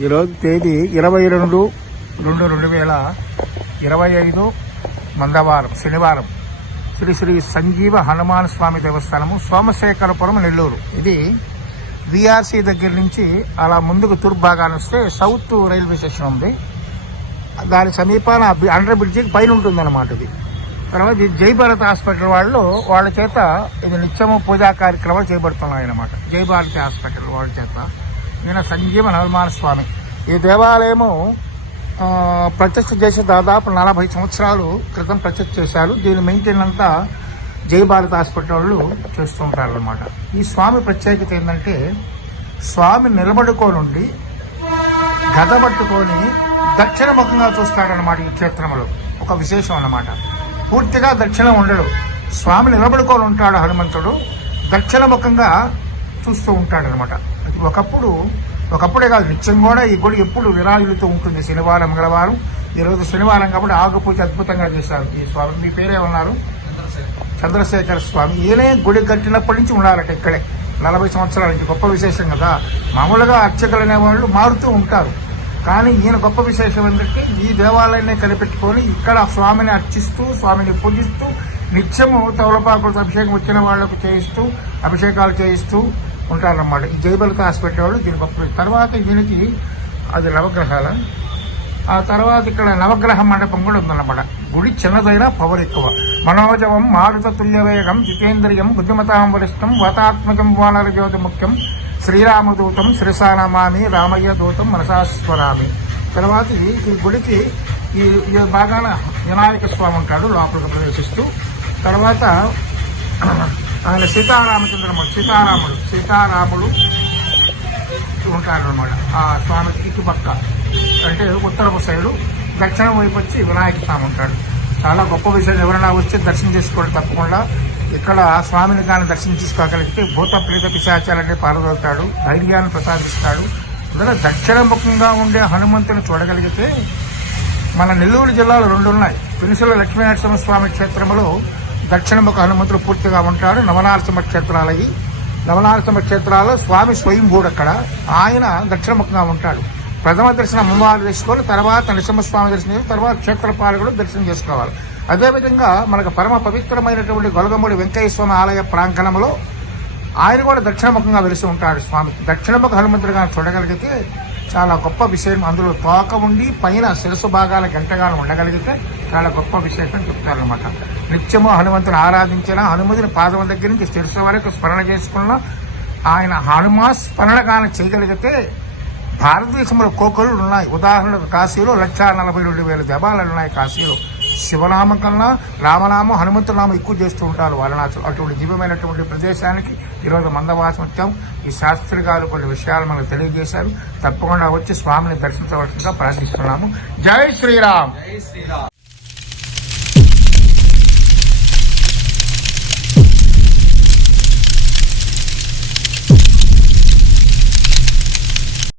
ఈరోజు తేదీ ఇరవై రెండు రెండు రెండు వేల ఇరవై ఐదు మంగళవారం శనివారం. శ్రీ శ్రీ సంజీవ హనుమాన్ స్వామి దేవస్థానము సోమశేఖరపురం నెల్లూరు. ఇది విఆర్సీ దగ్గర నుంచి అలా ముందుకు తూర్పు భాగాన్ని వస్తే సౌత్ రైల్వే స్టేషన్ ఉంది. దాని సమీపాన అండర్ బ్రిడ్జికి పైన ఉంటుందన్నమాట ఇది. తర్వాత ఇది జై భారత్ హాస్పిటల్ వాళ్ళు వాళ్ళ చేత ఇది నిత్యము పూజా కార్యక్రమాలు చేపడుతున్నాయి అన్నమాట జై భారతి హాస్పిటల్ వాళ్ళ చేత. ఈయన సంజీవ హనుమాన స్వామి. ఈ దేవాలయము ప్రత్యక్ష చేసే చేసి దాదాపు నలభై సంవత్సరాలు క్రితం ప్రత్యక్ష చేశారు. దీని మెయింటైన్ అంతా జై భారత్ హాస్పిటల్ వాళ్ళు చేస్తుంటారు అనమాట ఈ స్వామి ప్రత్యేకత ఏంటంటే స్వామి నిలబడుకోనుండి గద పట్టుకొని దక్షిణముఖంగా చూస్తాడనమాట ఈ క్షేత్రంలో ఒక విశేషం అన్నమాట. పూర్తిగా దక్షిణం ఉండడు. స్వామి నిలబడుకొని ఉంటాడు హనుమంతుడు దక్షిణముఖంగా చూస్తూ ఉంటాడనమాట ఒకప్పుడు ఒకప్పుడే కాదు నిత్యం కూడా ఈ గుడి ఎప్పుడు విరాళులతో ఉంటుంది. శనివారం మంగళవారం ఈరోజు శనివారం కాబట్టి ఆకుపూజ అద్భుతంగా చేశారు. ఈ స్వామి మీ పేరేమన్నారు చంద్రశేఖర స్వామి. ఈయనే గుడి కట్టినప్పటి నుంచి ఉన్నారట ఇక్కడే. నలభై సంవత్సరాల నుంచి గొప్ప విశేషం కదా. మామూలుగా అర్చకులు అనేవాళ్ళు మారుతూ ఉంటారు. కానీ ఈయన గొప్ప విశేషం ఏంటంటే ఈ దేవాలయాన్ని కనిపెట్టుకొని ఇక్కడ స్వామిని అర్చిస్తూ స్వామిని పూజిస్తూ నిత్యము తౌలపాకులతో అభిషేకం వచ్చిన వాళ్ళకు చేయిస్తూ అభిషేకాలు చేయిస్తూ ఉంటారన్నమాట. జైబల్ జయబలిత హాస్పిటల్ వాళ్ళు దీని గొప్ప తర్వాత దీనికి అది నవగ్రహాల. ఆ తర్వాత ఇక్కడ నవగ్రహ మండపం కూడా ఉందన్నమాట. గుడి చిన్నదైనా పవర్ ఎక్కువ. మనోజవం మారుత తుల్యవేగం జితేంద్రియం బుద్ధిమతాం వరిష్టం వాతాత్మకం వానర జ్యోతి ముఖ్యం శ్రీరామదూతం శ్రీసానమామి రామయ్య దూతం మనసాస్వరామి తర్వాత ఈ- ఈ గుడికి ఈ ఈ భాగాన వినాయక స్వామి ఉంటాడు లోపలికి ప్రవేశిస్తూ. తర్వాత ఆయన సీతారామచంద్రముడు సీతారాముడు సీతారాముడు ఉంటారనమాట ఆ స్వామి ఇటుపక్క అంటే ఉత్తరపు సైడు దక్షిణం వైపు వచ్చి వినాయక స్వామి ఉంటాడు. చాలా గొప్ప విషయం ఎవరైనా వచ్చి దర్శనం చేసుకోవడం తప్పకుండా. ఇక్కడ స్వామిని కానీ దర్శనం చేసుకోగలిగితే భూత ప్రేత పిశాచాలంటే పాల్గొతాడు ధైర్యాన్ని ప్రసాదిస్తాడు. అందులో దక్షిణముఖంగా ఉండే హనుమంతుని చూడగలిగితే మన నెల్లూరు జిల్లాలో రెండు ఉన్నాయి పినిసల లక్ష్మీనరసింహ స్వామి క్షేత్రంలో దక్షిణముఖ హనుమంతుడు పూర్తిగా ఉంటాడు. నవనారసింహ క్షేత్రాలు అవి నవనారసింహ క్షేత్రాల్లో స్వామి స్వయంభూడు అక్కడ. ఆయన దక్షిణముఖంగా ఉంటాడు. ప్రథమ దర్శనం అమ్మవారు చేసుకోవాలి తర్వాత నరసింహస్వామి దర్శనం చేసి తర్వాత క్షేత్రపాలకుడు దర్శనం చేసుకోవాలి. అదేవిధంగా మనకు పరమ పవిత్రమైనటువంటి గొలగముడి వెంకయ్య స్వామి ఆలయ ప్రాంగణంలో ఆయన కూడా దక్షిణముఖంగా వెలిసి ఉంటాడు స్వామి. దక్షిణముఖ హనుమంతుడిగా చూడగలిగితే చాలా గొప్ప విషయం అందులో తోక ఉండి పైన శిరసు భాగాల గంటగాలు ఉండగలిగితే చాలా గొప్ప విశేషం చెప్తారనమాట నిత్యము హనుమంతుని ఆరాధించిన హనుమతిని పాదం దగ్గర నుంచి శిరసు వరకు స్మరణ చేసుకున్న ఆయన హనుమా స్మరణ గానం చేయగలిగితే భారతదేశంలో కోకలు ఉన్నాయి. ఉదాహరణకు కాశీలో లక్షా నలభై రెండు వేల జపాలు ఉన్నాయి కాశీలో. శివనామం కన్నా రామనామం హనుమంతు నామం ఎక్కువ చేస్తూ ఉంటారు వారణాసులు. అటువంటి దివ్యమైనటువంటి ప్రదేశానికి ఈరోజు మందవాసం వచ్చాం. ఈ శాస్త్రి గారు కొన్ని విషయాలు మనకు తెలియజేశారు. తప్పకుండా వచ్చి స్వామిని దర్శించవలసిందిగా ప్రార్థిస్తున్నాము. జై శ్రీరామ్!